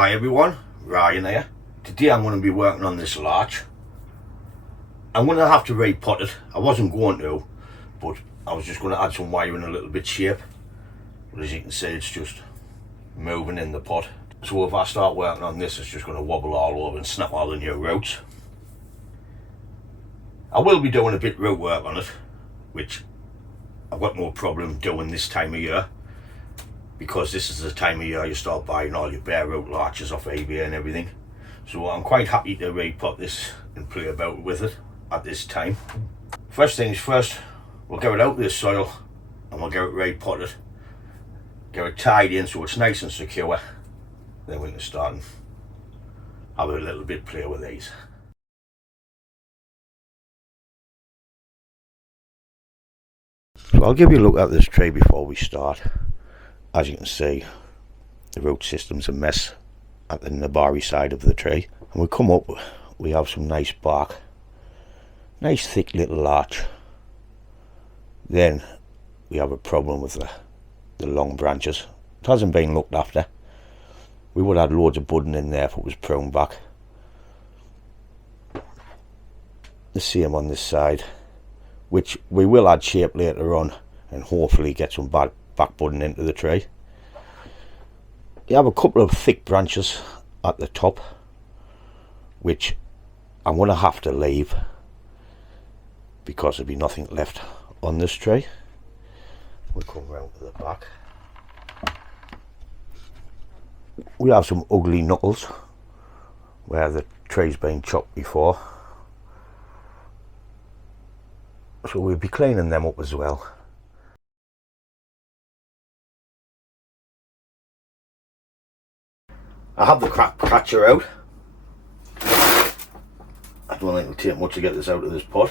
Hi everyone, Ryan here. Today I'm going to be working on this larch. I'm going to have to repot it. I wasn't going to, but I was just going to add some wiring a little bit shape. But as you can see, it's just moving in the pot. So if I start working on this, it's just going to wobble all over and snap all the new roots. I will be doing a bit root work on it, which I've got no problem doing this time of year, because this is the time of year you start buying all your bare root larches off eBay and everything. So I'm quite happy to repot this and play about with it at this time. First things first, we'll get it out of this soil and we'll get it repotted. Get it tied in so it's nice and secure. Then we can start and have a little bit play with these. So I'll give you a look at this tree before we start. As you can see, the root system's a mess at the Nabari side of the tree. And we come up, we have some nice bark, nice thick little larch. Then we have a problem with the long branches. It hasn't been looked after. We would have had loads of budding in there if it was pruned back. The same on this side, which we will add shape later on and hopefully get some back budding into the tree. You have a couple of thick branches at the top, which I'm going to have to leave because there'll be nothing left on this tree. We come round to the back. We have some ugly knuckles where the tree's been chopped before, so we'll be cleaning them up as well. I have the crap catcher out. I don't think it'll take much to get this out of this pot.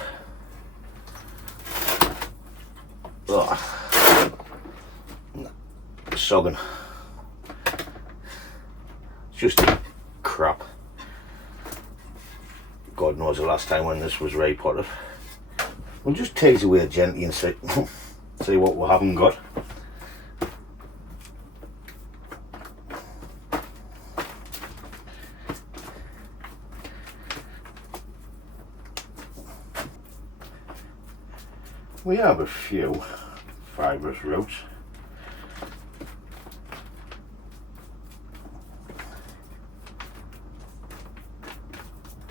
Oh, sogging. It's just crap. God knows the last time when this was repotted. We'll just tease away gently and see, see what we haven't got. We have a few fibrous roots.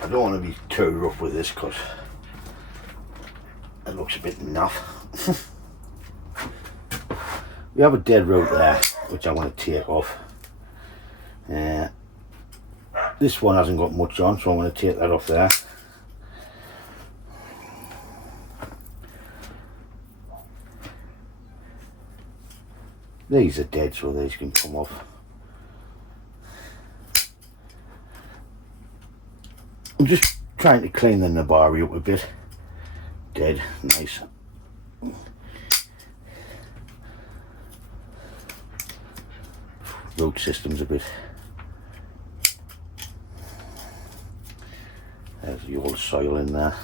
I don't want to be too rough with this because it looks a bit naff. We have a dead root there which I want to take off. This one hasn't got much on, so I'm going to take that off there. These are dead, so these can come off. I'm just trying to clean the Nabari up a bit. Dead, nice. Root system's a bit. There's the old soil in there.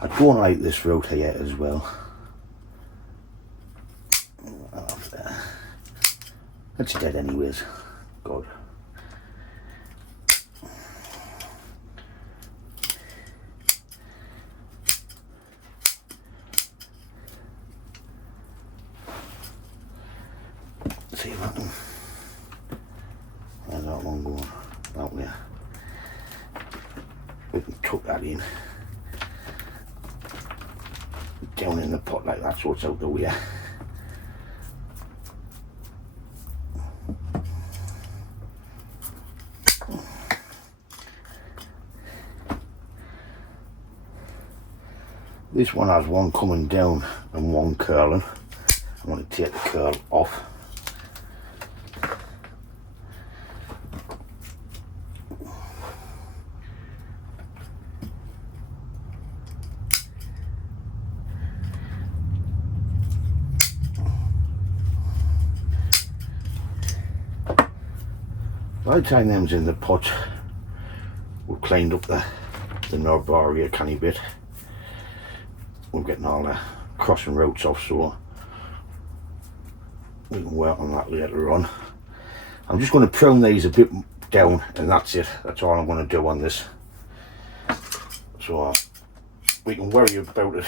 I don't like this root here as well. Off there. It's dead anyways. Good. See if I can. Where's that one going? Out there. We can tuck that in. Down in the pot like that, so it's out the way. This one has one coming down and one curling. I want to take the curl off. By the time them's in the pot, we've cleaned up the Nabari a canny bit. We're getting all the crossing roots off, so We can work on that later on. I'm just going to prune these a bit down, and that's it. That's all I'm going to do on this. So we can worry about it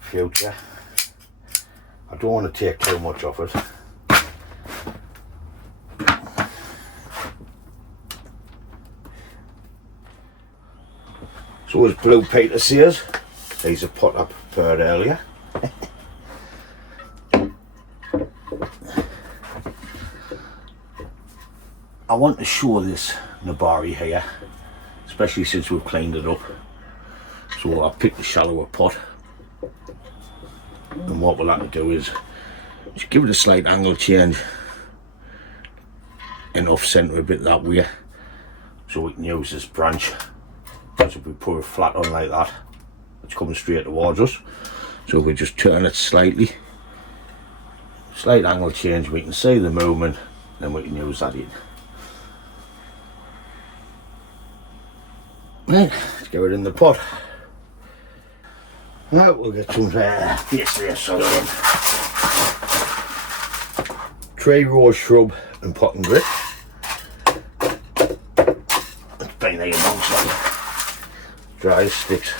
future. I don't want to take too much off it. So as Blue Peter says, these are pot I prepared earlier. I want to show this Nabari here, especially since we've cleaned it up. So I picked a shallower pot, and what we'll have to do is just give it a slight angle change and off centre a bit that way, so we can use this branch. Because if we put it flat on like that, it's coming straight towards us. So if we just turn it slightly, slight angle change, we can see the movement, then we can use that in. Right, let's get it in the pot. Now we'll get some base layer soil in. Tree rose shrub and pot and grit. Let's bring these alongside. Dry as sticks.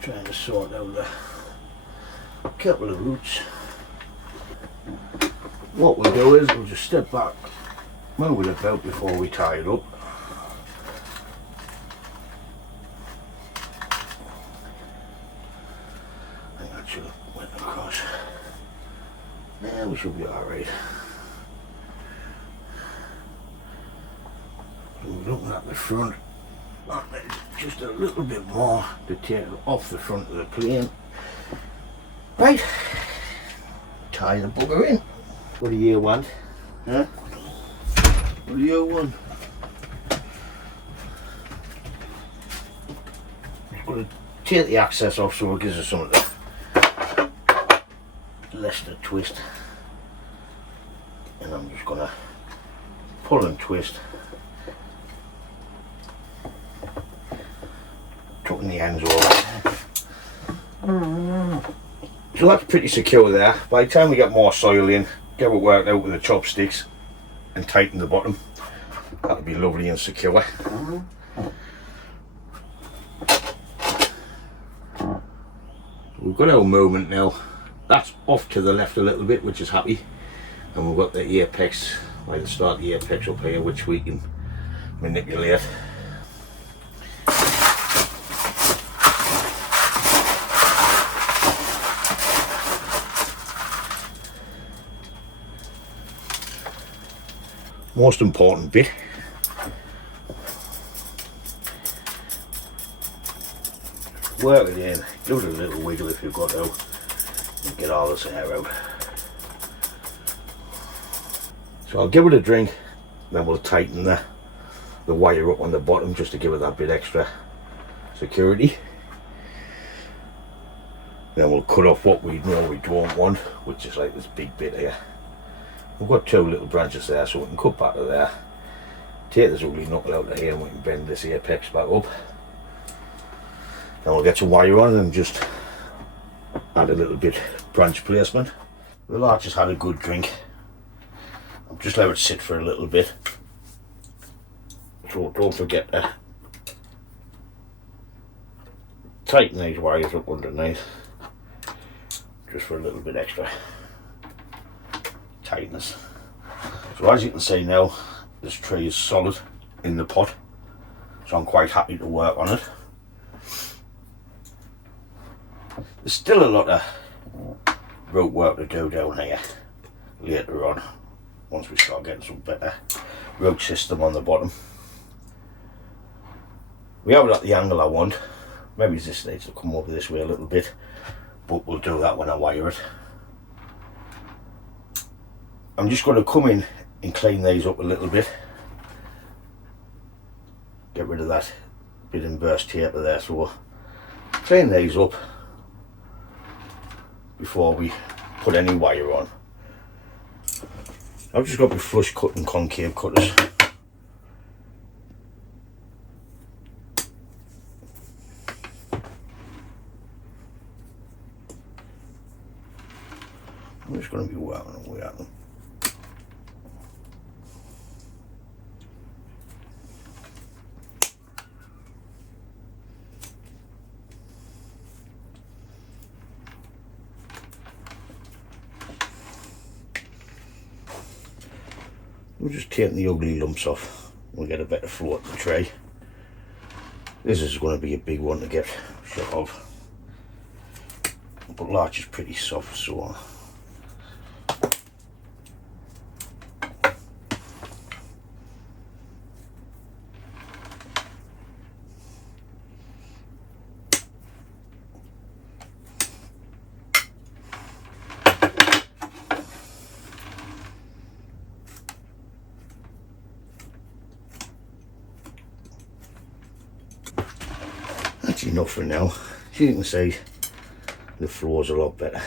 Trying to sort out a couple of roots. What we'll do is we'll just step back, move it about before we tie it up. I think that should have went across. Yeah, we should be alright. So we're looking at the front. Just a little bit more to take it off the front of the plane. Right, tie the bugger in. What do you want? Huh? What do you want? I'm going to take the access off so it gives us something to less to twist. And I'm just going to pull and twist. Tucking the ends over. So that's pretty secure there. By the time we get more soil in, get it worked out with the chopsticks and tighten the bottom, that'll be lovely and secure. We've got our movement now. That's off to the left a little bit, which is happy. And we've got the apex, like the start of the apex up here, which we can manipulate. Most important bit, work it in, give it a little wiggle if you've got to, and get all this hair out. So I'll give it a drink, then we'll tighten the wire up on the bottom just to give it that bit extra security. Then we'll cut off what we know we don't want, which is like this big bit here. We've got two little branches there, so we can cut back to there. Take this ugly knuckle out of here and we can bend this apex back up. Then we'll get some wire on and just add a little bit branch placement. The larch has had a good drink. I'll just let it sit for a little bit. So don't forget to tighten these wires up underneath, just for a little bit extra tightness. So as you can see now, this tree is solid in the pot, so I'm quite happy to work on it. There's still a lot of root work to do down here later on, once we start getting some better root system on the bottom. We haven't got the angle I want. Maybe this needs to come over this way a little bit, but we'll do that when I wire it. I'm just going to come in and clean these up a little bit. Get rid of that bit of burst taper there, so clean these up before we put any wire on. I've just got my flush cut and concave cutters. I'm just going to be working away at them. We're just taking the ugly lumps off. We'll get a better flow at the tray. This is going to be a big one to get shot of. But larch is pretty soft, so that's enough for now. As you can see, the floor's a lot better.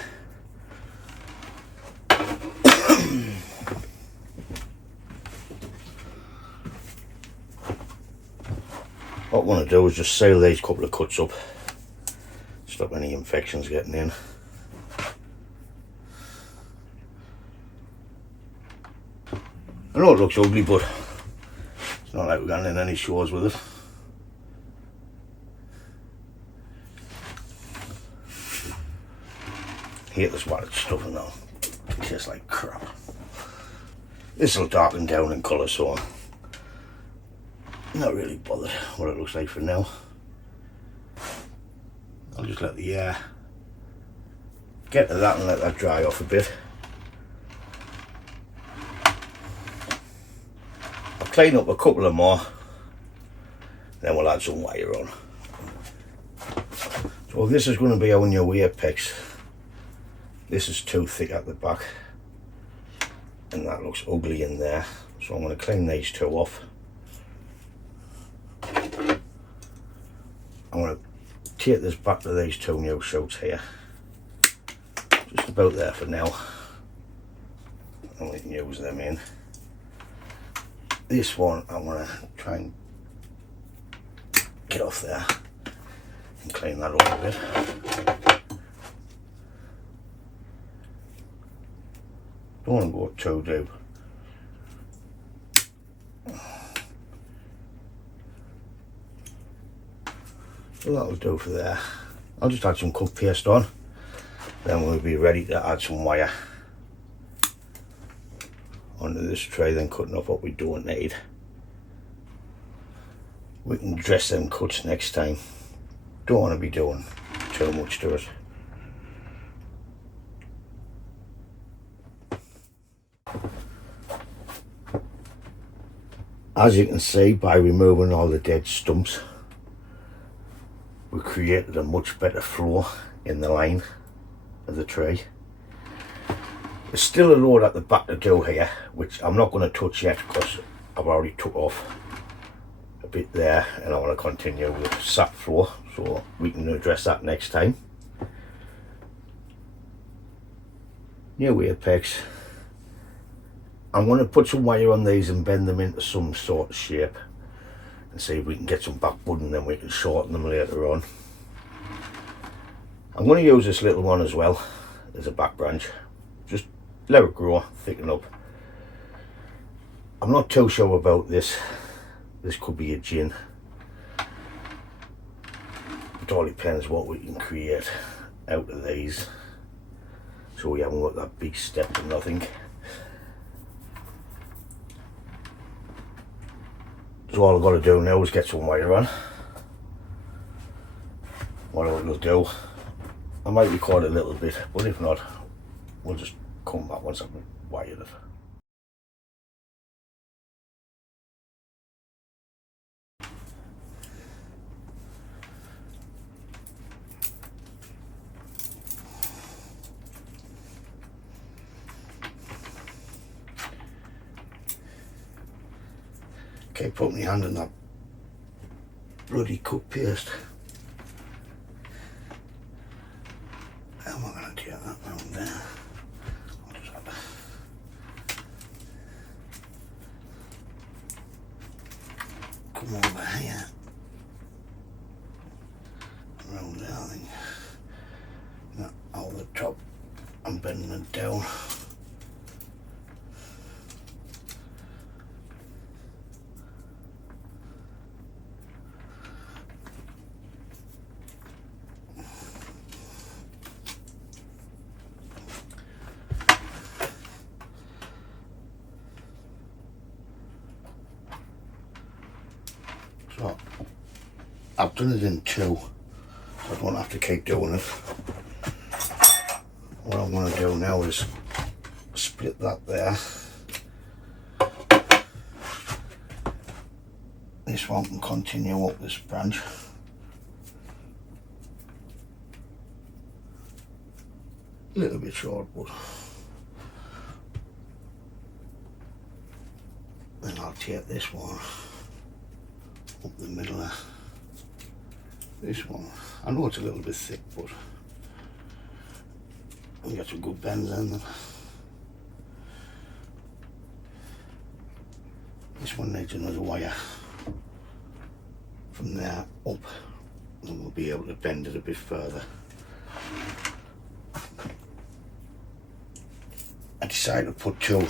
What I want to do is just seal these couple of cuts up, stop any infections getting in. I know it looks ugly, but it's not like we're going in any shows with it. Hate this wadded stuff and all. It tastes like crap. This will darken down in colour, so I'm not really bothered what it looks like for now. I'll just let the air get to that and let that dry off a bit. I'll clean up a couple of more, then we'll add some wire on. So this is going to be our new apex. This is too thick at the back and that looks ugly in there, so I'm going to clean these two off. I'm going to take this back to these two new shoots here, just about there for now, and we can use them in. This one I'm going to try and get off there and clean that up a bit. Don't want to go too deep. So that'll do for there. I'll just add some cut paste on, then we'll be ready to add some wire onto this tray, then cutting off what we don't need. We can dress them cuts next time. Don't want to be doing too much to it. As you can see, by removing all the dead stumps, we created a much better flow in the line of the tray. There's still a load at the back to do here, which I'm not going to touch yet because I've already took off a bit there and I want to continue with sap flow, so we can address that next time. New apex. I'm going to put some wire on these and bend them into some sort of shape and see if we can get some back bud, and then we can shorten them later on. I'm going to use this little one as well as a back branch. Just let it grow, thicken up. I'm not too sure about this. This could be a gin. It all depends what we can create out of these, so we haven't got that big step to nothing. So all I've got to do now is get some wire on. What I will do, I might record a little bit, but if not, we'll just come back once I've wired it. Okay, put my hand in that bloody cut paste. How am I going to get that round there? I'll just have come over here. Around there, I think. Not over the top. I'm bending it down. So I've done it in two, so I don't have to keep doing it. What I'm going to do now is split that there. This one can continue up this branch. A little bit short, but then I'll take this one up the middle of this one. I know it's a little bit thick, but we got some good bends in them. This one needs another wire from there up, and we'll be able to bend it a bit further. I decided to put two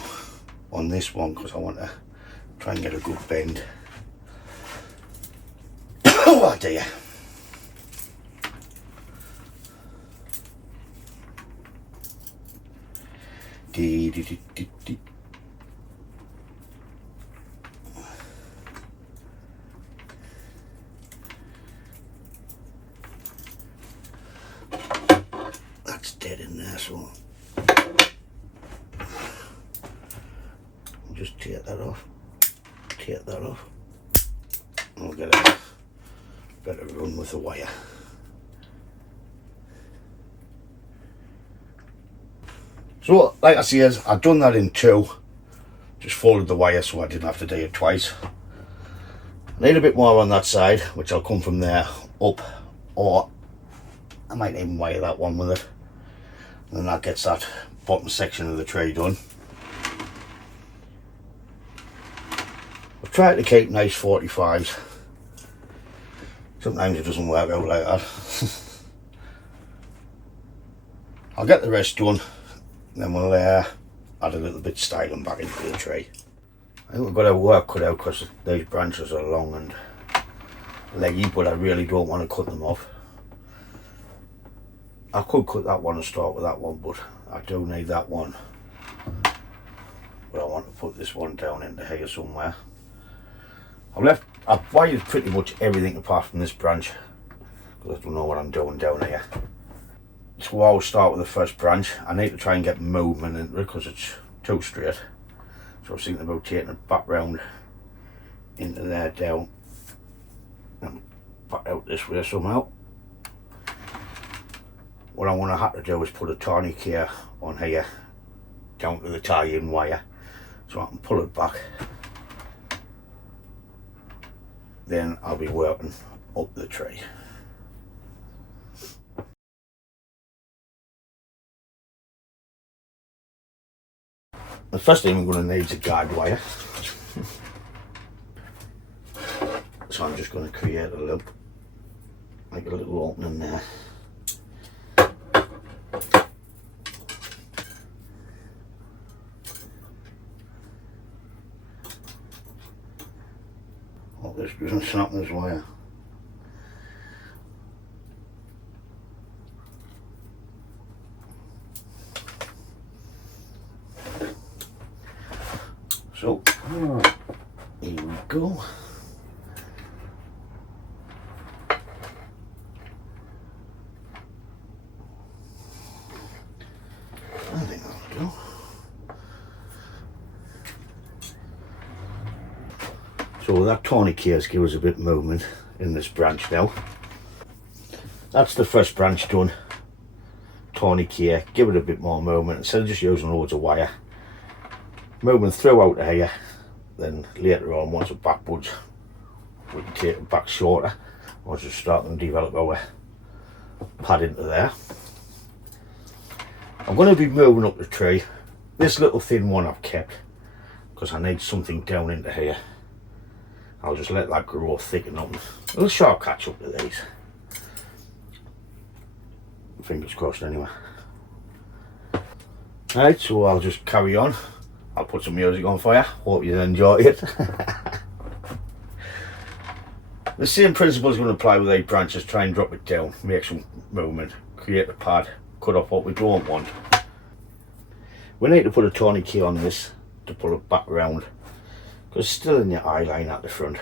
on this one because I want to try and get a good bend. Oh dear. Dee. That's dead in there, so I'll just take that off, and we'll get a better run with the wire. So, like I said, I've done that in two. Just folded the wire so I didn't have to do it twice. I need a bit more on that side, which I'll come from there up, or I might even wire that one with it. And then that gets that bottom section of the tray done. I've tried to keep nice 45s. Sometimes it doesn't work out like that. I'll get the rest done. Then we'll add a little bit of styling back into the tray. I think we've got our work cut out because these branches are long and leggy, but I really don't want to cut them off. I could cut that one and start with that one, but I do need that one. But I want to put this one down into here somewhere. I've wired pretty much everything apart from this branch because I don't know what I'm doing down here. So we'll always start with the first branch. I need to try and get movement into it because it's too straight. So I was thinking about taking it back round into there down and back out this way somehow. What I want to have to do is put a tourniquet on here down to the tie-in wire so I can pull it back. Then I'll be working up the tray. The first thing I'm going to need is a guide wire. So I'm just going to create a loop, make a little opening there. Oh, this doesn't snap this wire. So, here we go. I think that'll do. So that tourniquet gives us a bit of movement in this branch now. That's the first branch done. Tourniquet, give it a bit more movement instead of just using loads of wire. Moving through out of here, then later on once it backwards we can take it back shorter or just start and develop our pad into there. I'm going to be moving up the tree. This little thin one I've kept because I need something down into here. I'll just let that grow, thicken up. We'll sure catch up to these. Fingers crossed anyway. Right, so I'll just carry on. I'll put some music on for you. Hope you enjoy it. The same principle is going to apply with 8 branches. Try and drop it down, make some movement, create a pad, cut off what we don't want. We need to put a tourniquet on this to pull it back around, because it's still in your eye line at the front.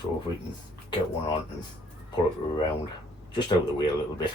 So if we can get one on and pull it around, just out of the way a little bit.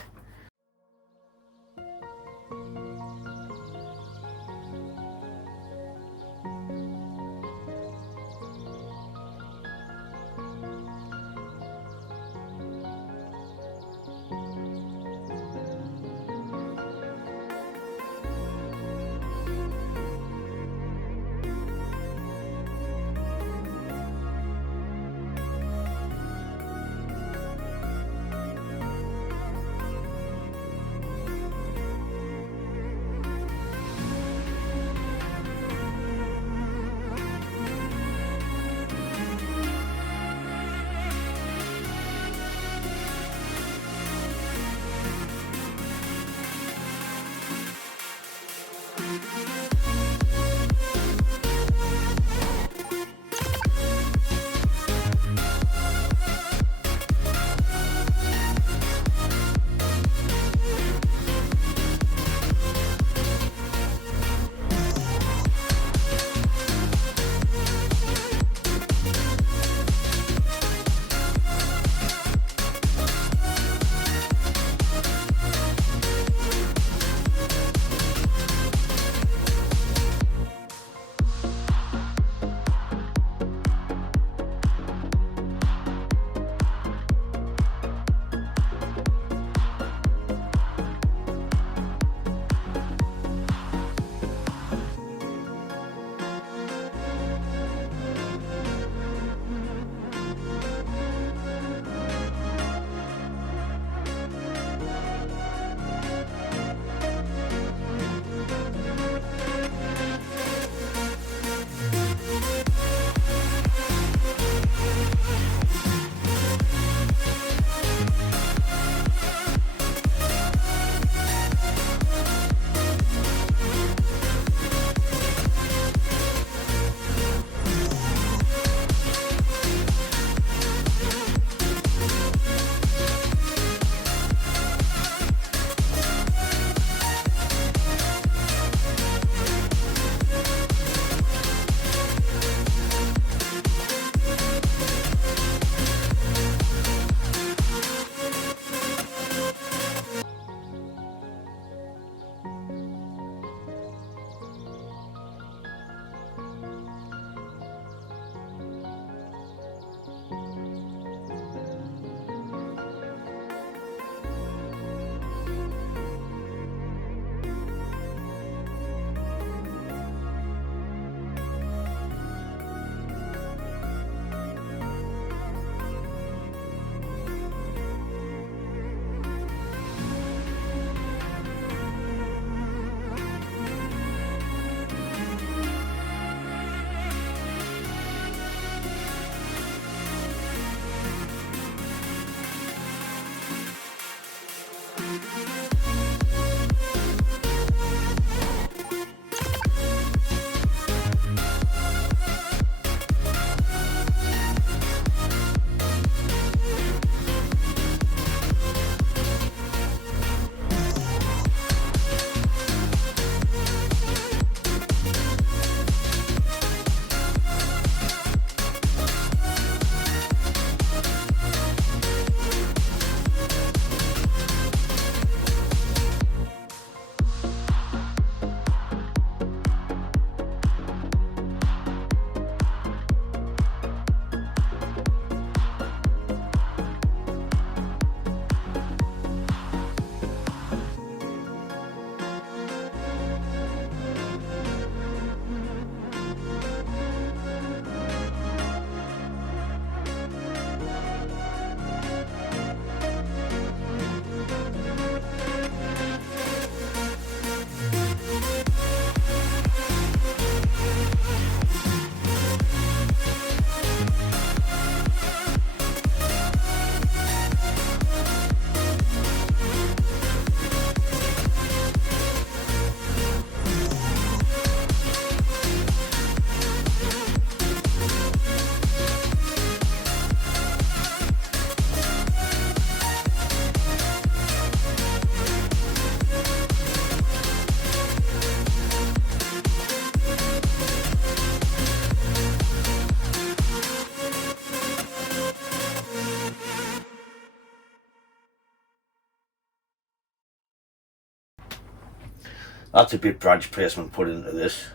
That's a bit branch placement put into this.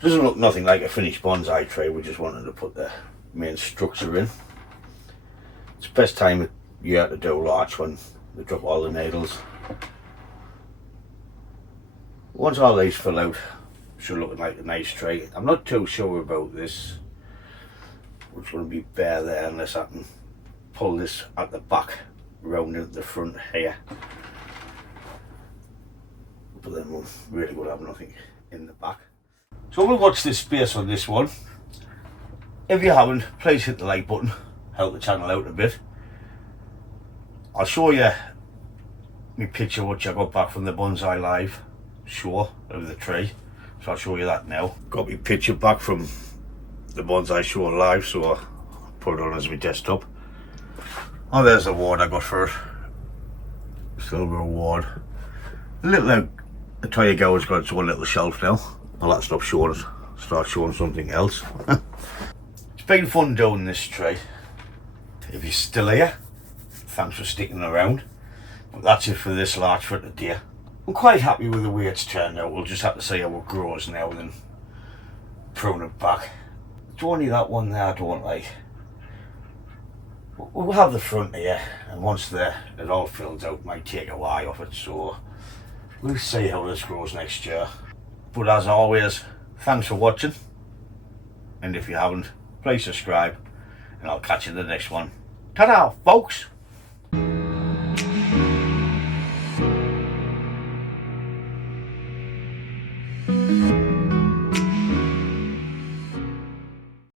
Doesn't look nothing like a finished bonsai tray. We just wanted to put the main structure in. It's the best time of year to do larch when they drop all the needles. Once all these fill out, should look like a nice tray. I'm not too sure about this, which will be bare there unless I can pull this at the back round into the front here. But then we'll really will have nothing in the back. So we'll watch this space on this one. If you haven't, please hit the like button, help the channel out a bit. I'll show you my picture which I got back from the Bonsai Live show of the tree. So I'll show you that now. Got my picture back from the Bonsai show live, so I'll put it on as my desktop. Oh, there's the award I got for it. Silver award. A little the tire gower's got its own little shelf now. I'll have to stop showing it, start showing something else. It's been fun doing this tree. If you're still here, thanks for sticking around. But that's it for this larch for today. I'm quite happy with the way it's turned out. We'll just have to see how it grows now and then prune it back. It's only that one there I don't like. We'll have the front here, and once it all fills out, might take a while off it, so we'll see how this grows next year. But as always, thanks for watching, and if you haven't, please subscribe, and I'll catch you in the next one. Ta-da, folks!